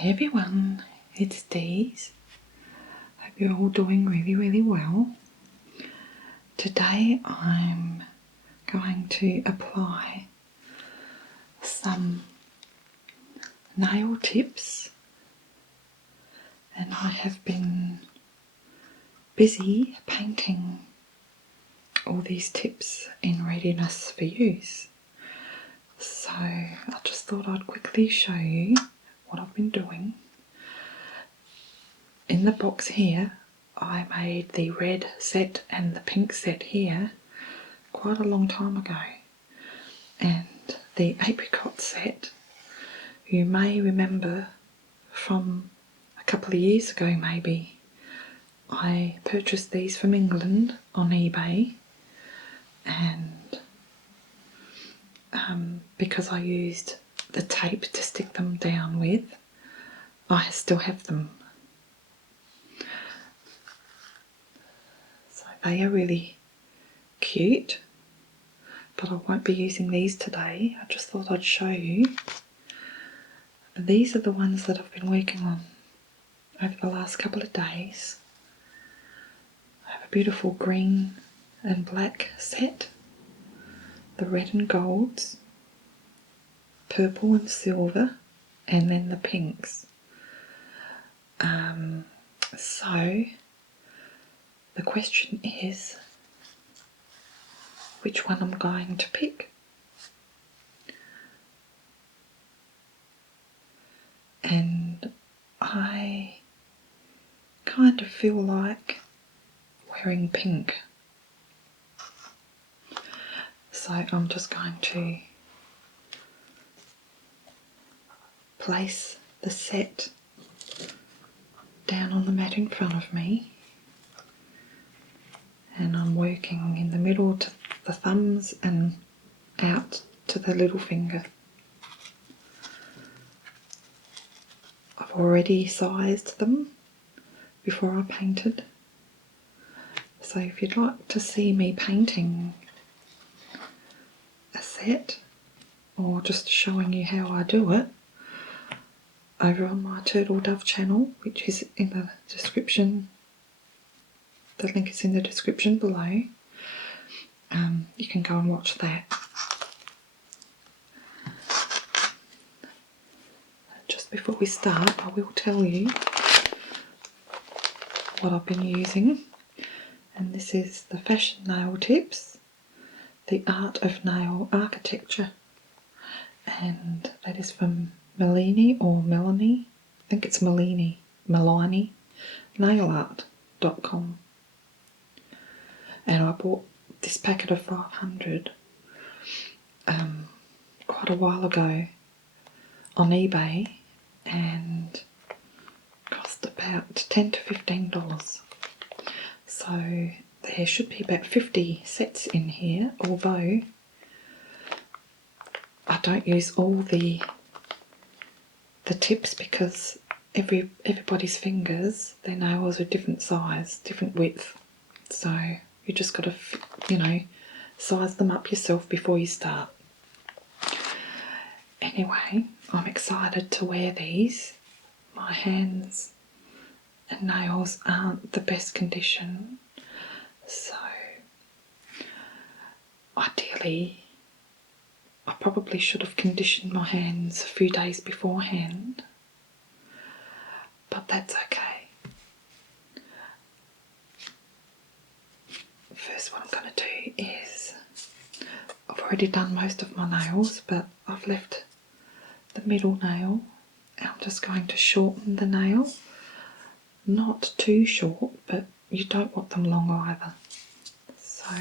Hi everyone, it's Dee's. Hope you're all doing really well. Today I'm going to apply some nail tips, and I have been busy painting all these tips in readiness for use. So I just thought I'd quickly show you what I've been doing. In the box here, I made the red set and the pink set here quite a long time ago, and the apricot set, you may remember from a couple of years ago maybe, I purchased these from England on eBay, and because I used the tape to stick them down with, I still have them. So they are really cute, but I won't be using these today. I just thought I'd show you. These are the ones that I've been working on over the last couple of days. I have a beautiful green and black set, the red and golds, purple and silver, and then the pinks. So the question is which one I'm going to pick. And I kind of feel like wearing pink. So I'm just going to place the set down on the mat in front of me, and I'm working in the middle to the thumbs and out to the little finger. I've already sized them before I painted, so if you'd like to see me painting a set or just showing you how I do it, over on my Turtle Dove channel, which is in the description, the link is in the description below, you can go and watch that. Just before we start, I will tell you what I've been using, and this is the Fashion Nail Tips, the Art of Nail Architecture, and that is from Melanie, I think it's Melanie, nailart.com. And I bought this packet of 500 quite a while ago on eBay, and cost about $10 to $15. So there should be about 50 sets in here, although I don't use all the tips because everybody's fingers, their nails are different size, different width, so you just got to, size them up yourself before you start. Anyway, I'm excited to wear these. My hands and nails aren't the best condition, so ideally I probably should have conditioned my hands a few days beforehand, but that's okay. First, what I'm going to do is, I've already done most of my nails, but I've left the middle nail. I'm just going to shorten the nail, not too short, but you don't want them long either. So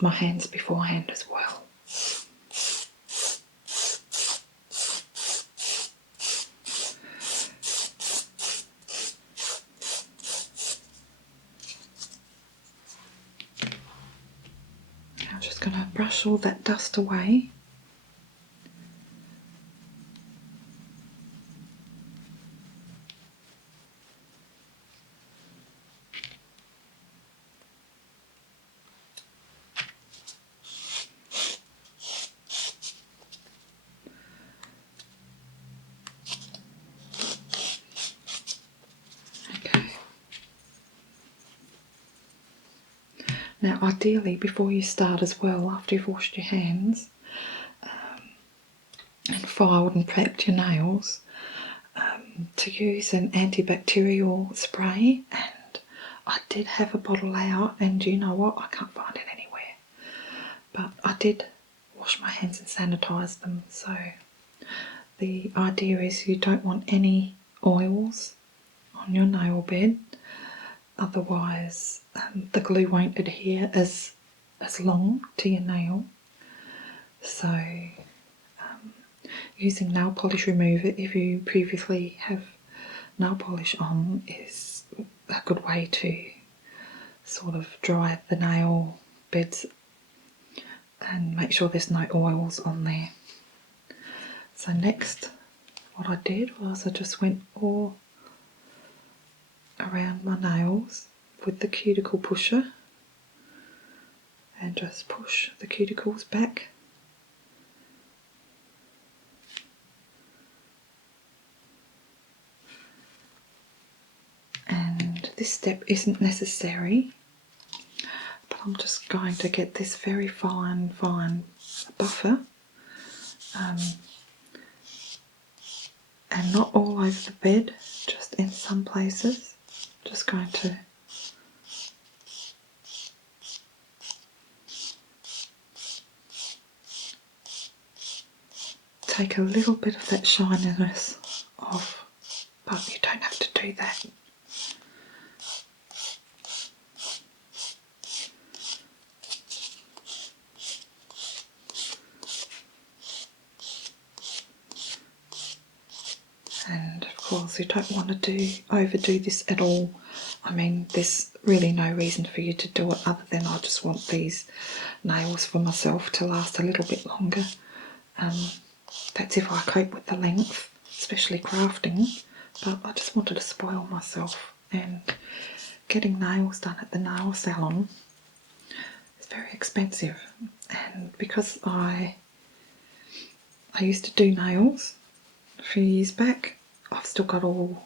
my hands beforehand as well. just going to brush all that dust away. Okay. Now ideally before you start as well, after you've washed your hands and filed and prepped your nails, to use an antibacterial spray, and I did have a bottle out, and you know what, I can't find it anywhere, but I did wash my hands and sanitize them. So the idea is you don't want any oils on your nail bed, otherwise the glue won't adhere as long to your nail. So using nail polish remover, if you previously have nail polish on, is a good way to sort of dry the nail beds and make sure there's no oils on there. So next, what I did was I just went all around my nails with the Cuticle Pusher and just push the cuticles back. And this step isn't necessary, but I'm just going to get this very fine buffer, and not all over the bed, just in some places. Just going to take a little bit of that shininess off, but you don't have to do that. And of course you don't want to overdo this at all. I mean, there's really no reason for you to do it other than I just want these nails for myself to last a little bit longer. That's if I cope with the length, especially crafting, but I just wanted to spoil myself, and getting nails done at the nail salon is very expensive. And because I used to do nails a few years back, I've still got all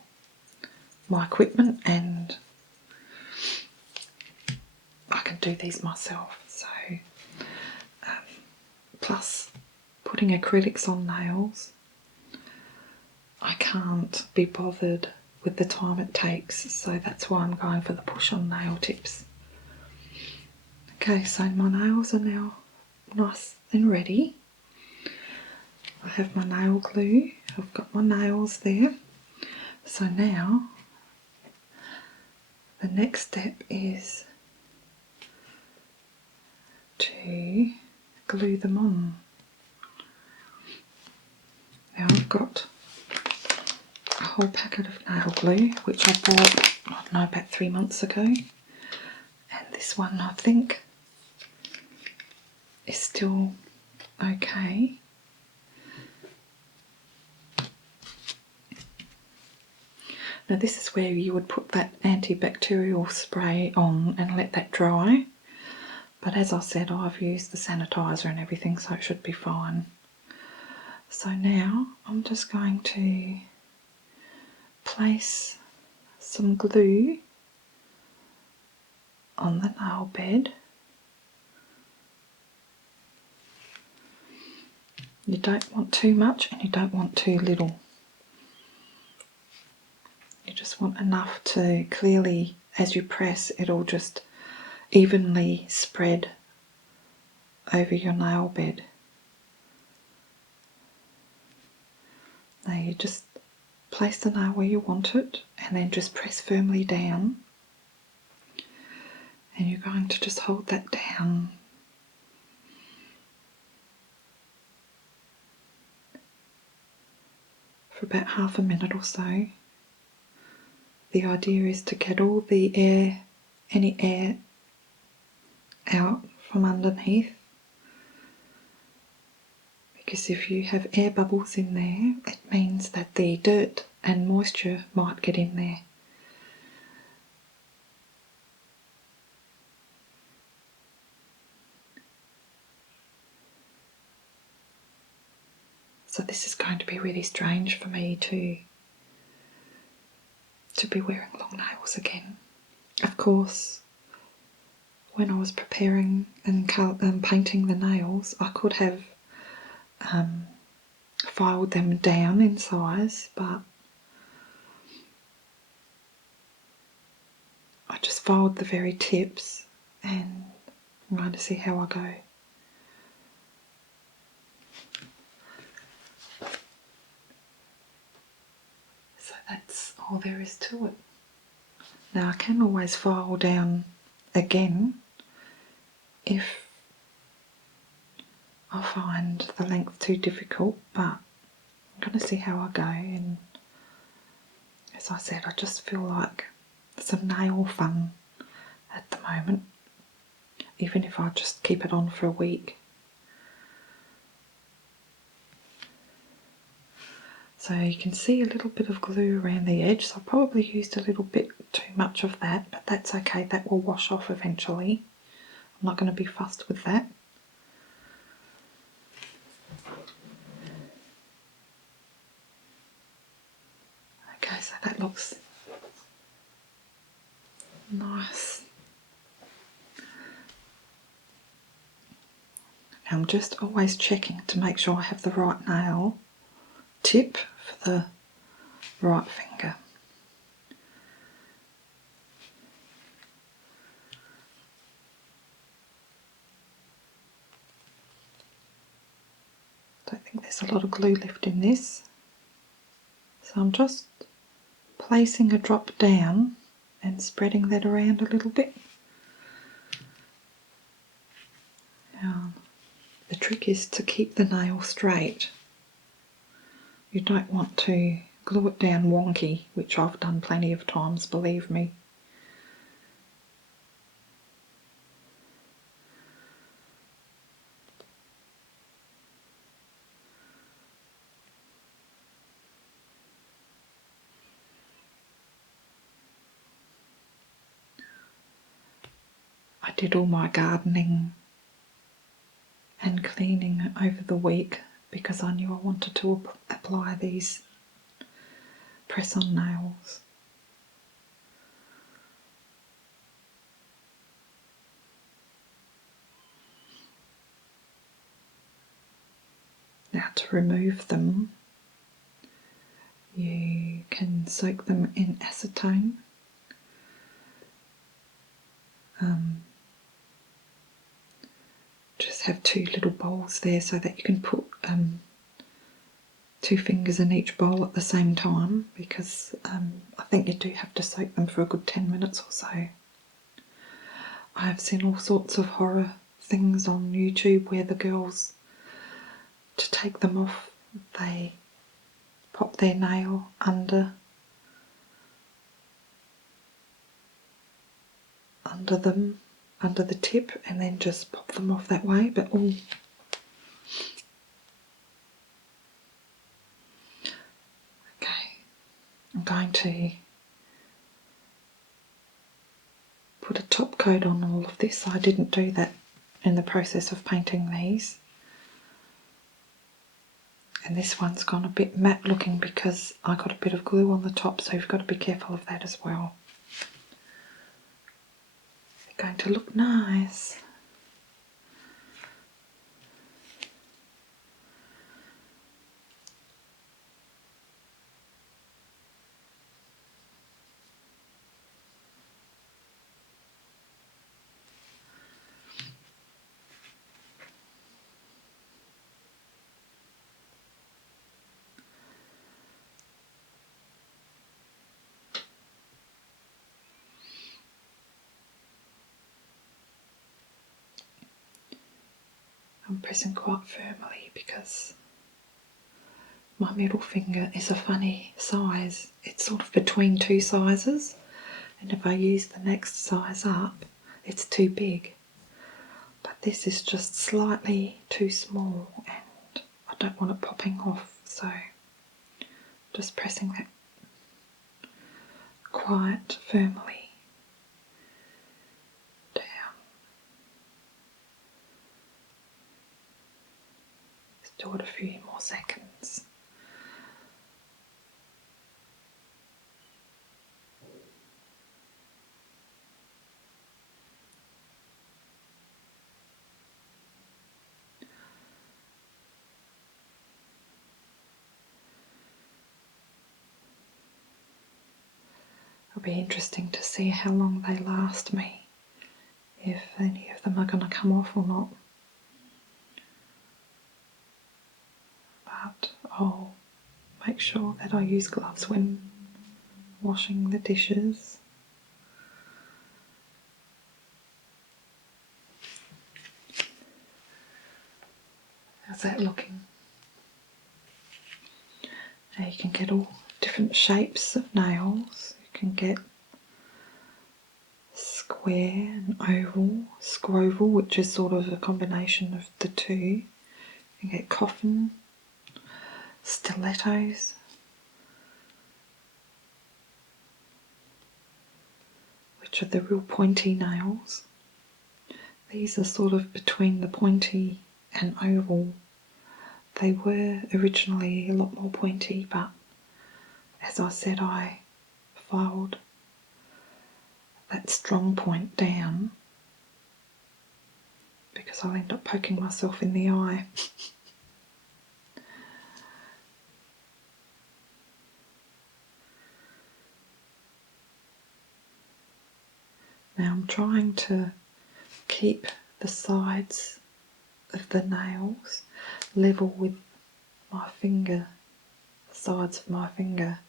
my equipment and I can do these myself. So plus putting acrylics on nails, I can't be bothered with the time it takes, so that's why I'm going for the push on nail tips. Okay, so my nails are now nice and ready. I have my nail glue, I've got my nails there. So now the next step is to glue them on. Now I've got a whole packet of nail glue, which I bought, I don't know, about 3 months ago. And this one, I think, is still okay. Now this is where you would put that antibacterial spray on and let that dry. But as I said, I've used the sanitizer and everything, so it should be fine. So now I'm just going to place some glue on the nail bed. You don't want too much and you don't want too little. You just want enough to clearly, as you press, it'll just evenly spread over your nail bed. Now you just place the nail where you want it and then just press firmly down. And you're going to just hold that down for about half a minute or so. The idea is to get all the air, any air out from underneath, because if you have air bubbles in there, it means that the dirt and moisture might get in there. So this is going to be really strange for me to be wearing long nails again. Of course, when I was preparing and painting the nails, I could have filed them down in size, but I just filed the very tips, and I'm going to see how I go. So that's all there is to it. Now I can always file down again if I find the length too difficult, but I'm going to see how I go. And as I said, I just feel like some nail fun at the moment, even if I just keep it on for a week. So you can see a little bit of glue around the edge, so I probably used a little bit too much of that, but that's okay, that will wash off eventually. I'm not going to be fussed with that. Okay, so that looks nice. Now I'm just always checking to make sure I have the right nail tip for the right finger. Don't think there's a lot of glue left in this, so I'm just placing a drop down and spreading that around a little bit. Now, the trick is to keep the nail straight. You don't want to glue it down wonky, which I've done plenty of times, believe me. I did all my gardening and cleaning over the week because I knew I wanted to apply these press-on nails. Now to remove them, you can soak them in acetone. Just have two little bowls there so that you can put two fingers in each bowl at the same time, because I think you do have to soak them for a good 10 minutes or so. I have seen all sorts of horror things on YouTube where the girls, to take them off, they pop their nail under the tip, and then just pop them off that way. But okay, I'm going to put a top coat on all of this. I didn't do that in the process of painting these. And this one's gone a bit matte looking because I got a bit of glue on the top, so you've got to be careful of that as well. They're going to look nice. I'm pressing quite firmly because my middle finger is a funny size. It's sort of between two sizes, and if I use the next size up, it's too big. But this is just slightly too small, and I don't want it popping off, so just pressing that quite firmly down. Let's do it a few more seconds. It'll be interesting to see how long they last me, if any of them are going to come off or not. But I'll make sure that I use gloves when washing the dishes. How's that looking? Now you can get all different shapes of nails. You can get square and oval, scroval, which is sort of a combination of the two. You can get coffin, stilettos, which are the real pointy nails. These are sort of between the pointy and oval. They were originally a lot more pointy, but as I said, I filed that strong point down because I'll end up poking myself in the eye. Now I'm trying to keep the sides of the nails level with my finger, the sides of my finger.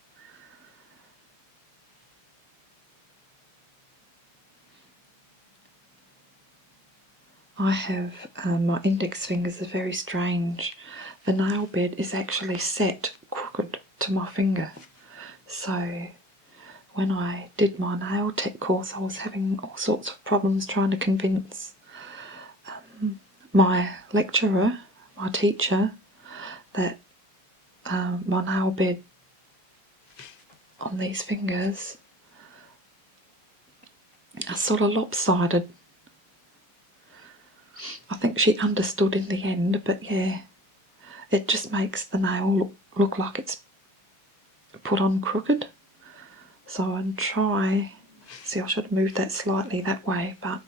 I have, my index fingers are very strange. The nail bed is actually set crooked to my finger. So when I did my nail tech course, I was having all sorts of problems trying to convince my lecturer, my teacher, that my nail bed on these fingers are sort of lopsided. I think she understood in the end, but yeah, it just makes the nail look like it's put on crooked. So I'll try, see, I should have moved that slightly that way, but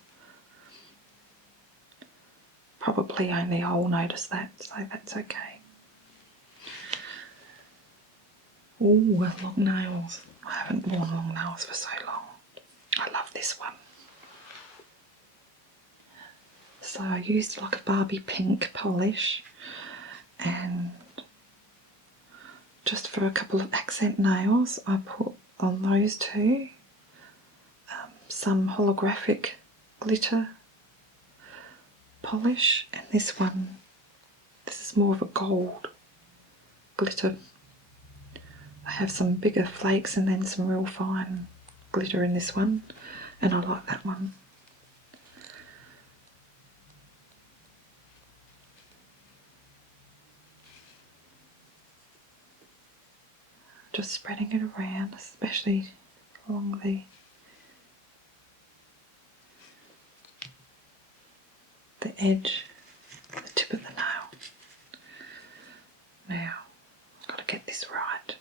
probably only I'll notice that, so that's okay. Ooh, long nails. I haven't worn long nails for so long. I love this one. So I used like a Barbie pink polish, and just for a couple of accent nails I put on those two some holographic glitter polish, and this is more of a gold glitter. I have some bigger flakes and then some real fine glitter in this one, and I like that one. Just spreading it around, especially along the edge, the tip of the nail. Now, I've got to get this right.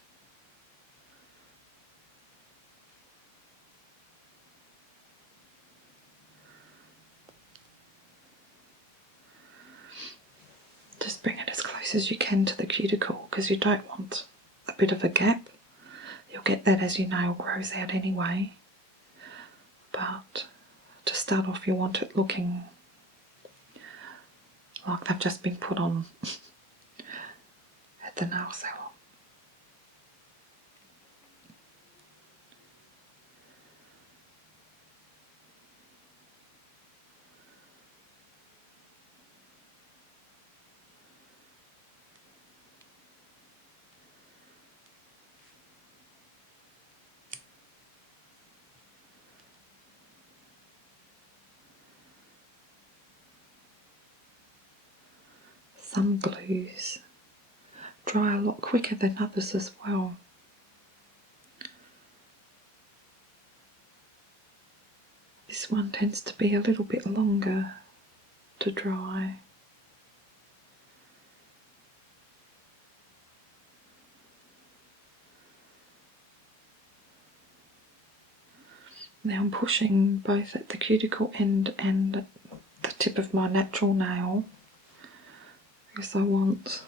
Just bring it as close as you can to the cuticle, because you don't want a bit of a gap. You'll get that as your nail grows out anyway. But to start off, you want it looking like they've just been put on at the nail salon. Some glues dry a lot quicker than others as well. This one tends to be a little bit longer to dry. Now I'm pushing both at the cuticle end and the tip of my natural nail because I want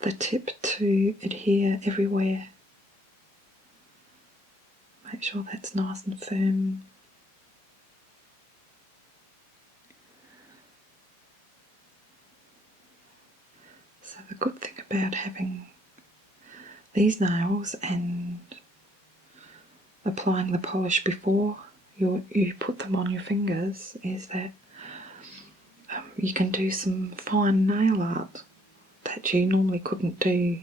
the tip to adhere everywhere. Make sure that's nice and firm. So the good thing about having these nails and applying the polish before you put them on your fingers is that you can do some fine nail art that you normally couldn't do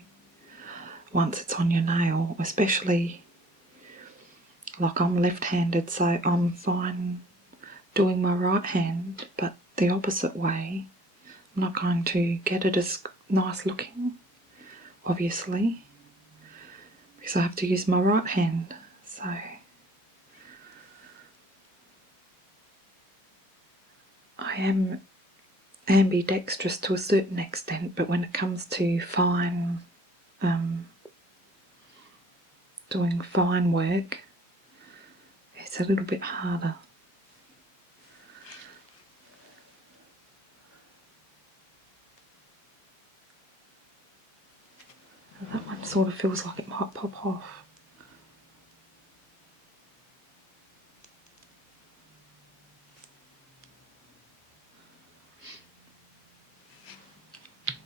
once it's on your nail, especially like I'm left-handed, so I'm fine doing my right hand, but the opposite way I'm not going to get it as nice looking, obviously, because I have to use my right hand. So I am ambidextrous to a certain extent, but when it comes to fine, doing fine work, it's a little bit harder. That one sort of feels like it might pop off.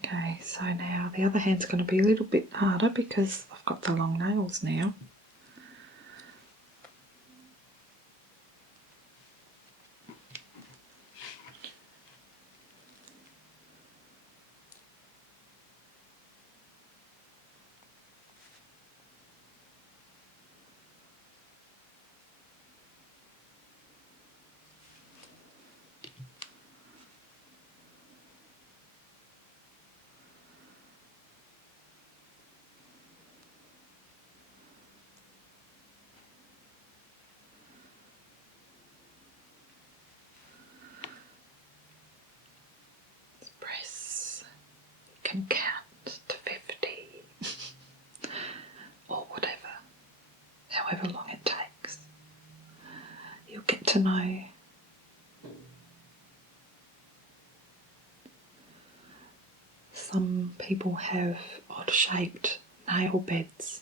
Okay, so now the other hand's going to be a little bit harder because I've got the long nails now. Press. You can count to 50 or whatever, however long it takes. You'll get to know some people have odd-shaped nail beds.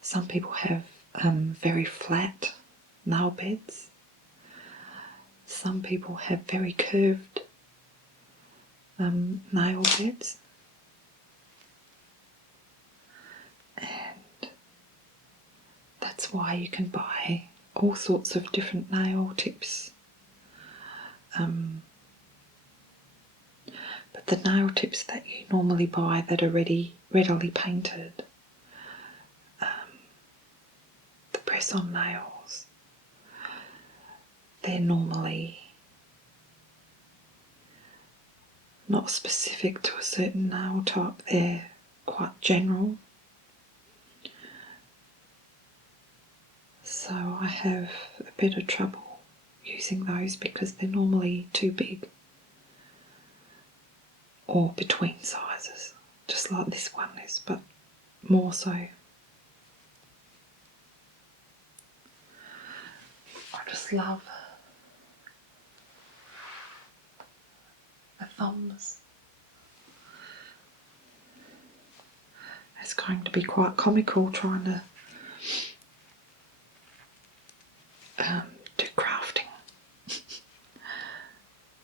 Some people have very flat nail beds. Some people have very curved nail beds. And that's why you can buy all sorts of different nail tips. But the nail tips that you normally buy that are readily painted, the press-on nails, they're normally not specific to a certain nail type, they're quite general. So I have a bit of trouble using those because they're normally too big or between sizes, just like this one is, but more so. I just love the thumbs. It's going to be quite comical trying to do crafting.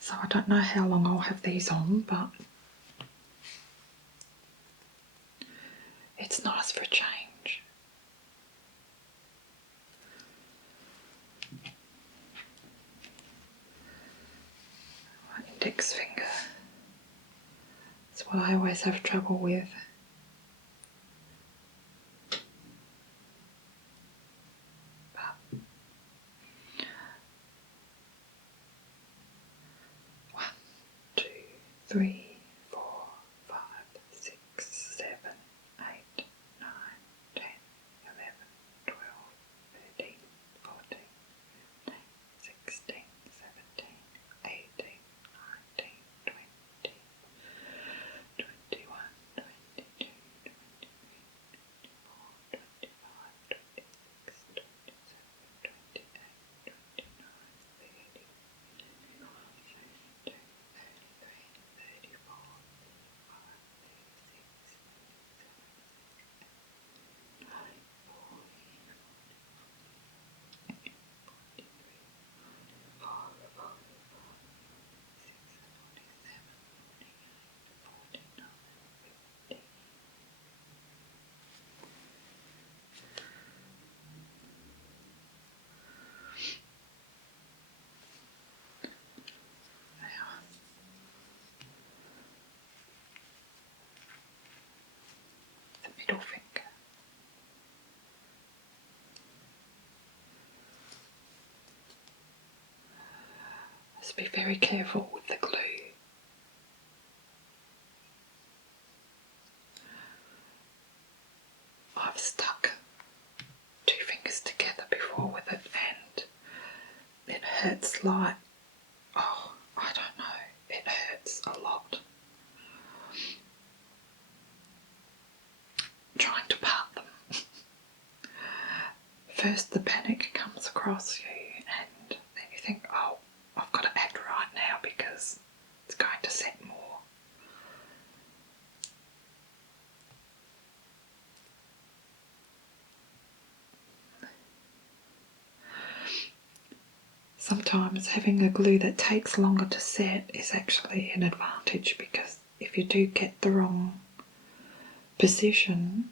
So I don't know how long I'll have these on, but it's nice for a change. My index finger. That's what I always have trouble with. But 1, 2, 3, 4, 5, Just be very careful with the glue. I've stuck 2 fingers together before with it and it hurts like, oh, I don't know, it hurts a lot. Trying to part them. First the panic comes across you and then you think, oh, I've got to act right now because it's going to set more. Sometimes having a glue that takes longer to set is actually an advantage because if you do get the wrong position,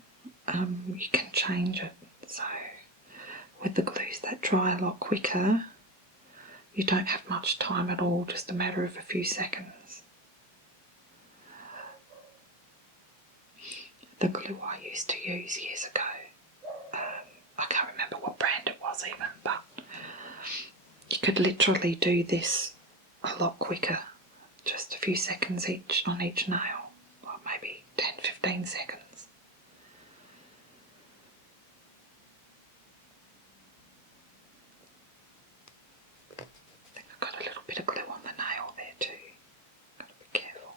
you can change it. So with the glues that dry a lot quicker, you don't have much time at all, just a matter of a few seconds. The glue I used to use years ago, I can't remember what brand it was even, but you could literally do this a lot quicker, just a few seconds each on each nail, or maybe 10-15 seconds. I think I've got a little bit of glue on the nail there too. Got to be careful.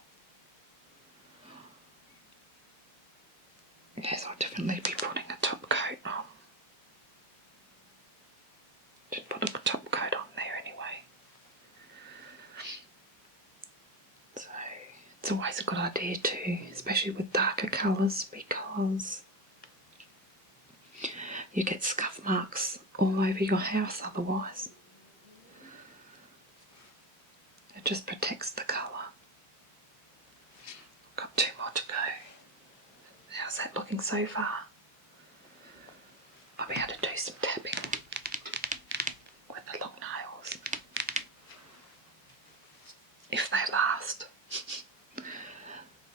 Yes, I'll definitely be putting a top coat on. Just put a top coat on there anyway. So it's always a good idea too, especially with darker colours, because you get scuff marks all over your house otherwise. It just protects the colour. Got 2 more to go. How's that looking so far? I'll be able to do some tapping with the long nails. If they last.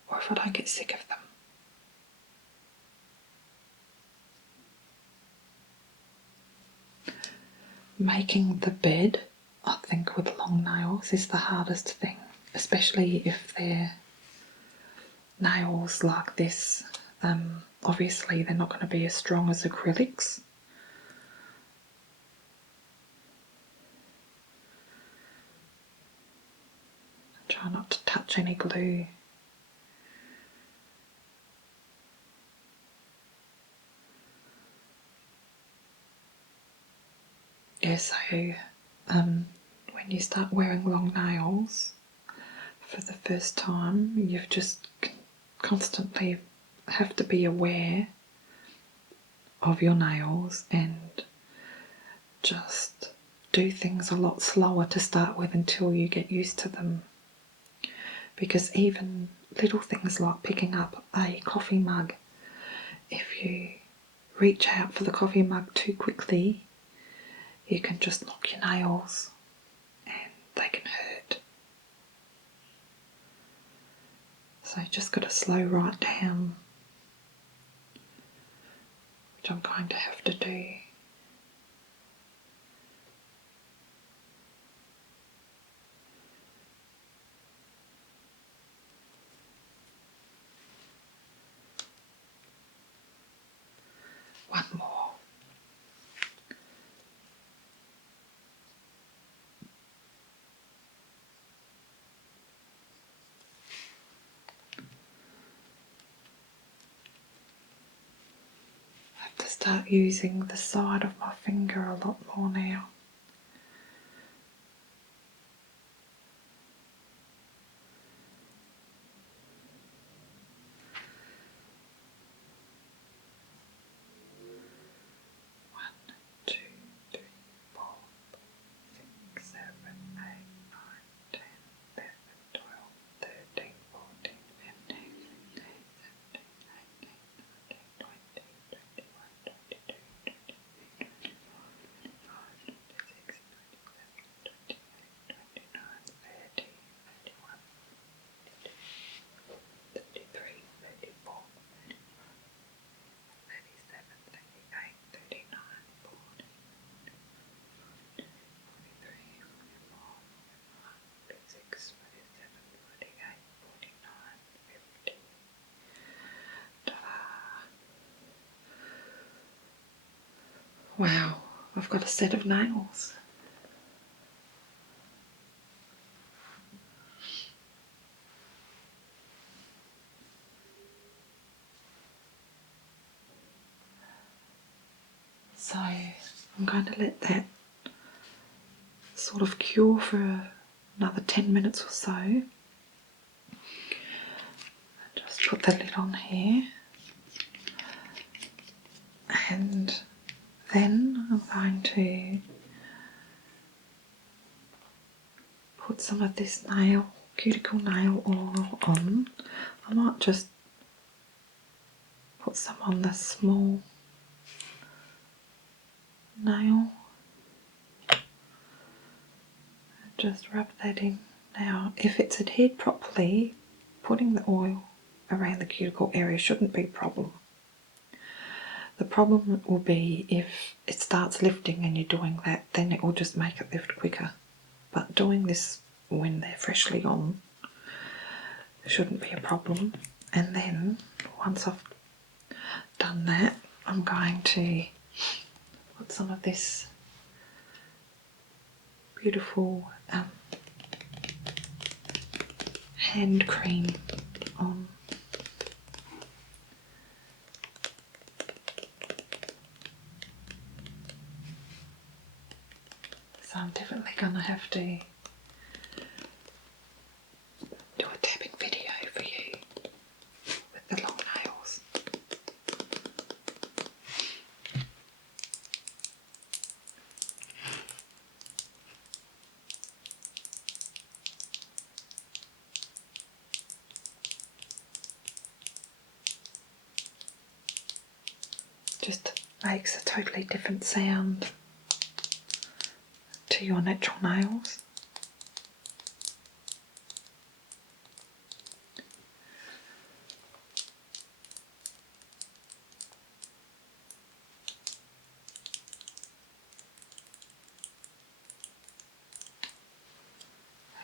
Or if I don't get sick of them. Making the bed, I think, with long nails is the hardest thing, especially if they're nails like this. Obviously they're not going to be as strong as acrylics. Try not to touch any glue. Yeah, so when you start wearing long nails for the first time, you've just constantly have to be aware of your nails and just do things a lot slower to start with until you get used to them. Because even little things like picking up a coffee mug, if you reach out for the coffee mug too quickly, you can just knock your nails and they can hurt. So you just got to slow right down, which I'm going to have to do. One more. I have to start using the side of my finger a lot more now. One, two, three, 4, 6, 7, 8, 9, 10, 11, 12, 13, 14, 15, 16, 17, 18, 19, 20, 21, 22, 23, 24, 25, Wow, I've got a set of nails. So I'm going to let that sort of cure for another 10 minutes or so. Just put the lid on here. And then I'm going to put some of this cuticle nail oil on. I might just put some on the small nail. Just rub that in. Now, if it's adhered properly, putting the oil around the cuticle area shouldn't be a problem. The problem will be if it starts lifting and you're doing that, then it will just make it lift quicker. But doing this when they're freshly on shouldn't be a problem. And then once I've done that, I'm going to put some of this beautiful hand cream on. So I'm definitely going to have to do a tapping video for you with the long nails. Just makes a totally different sound to your natural nails.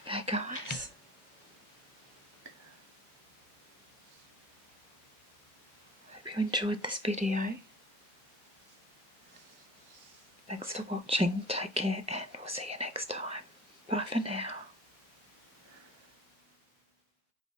Okay guys, hope you enjoyed this video. Thanks for watching, take care and we'll see you next time. Bye for now.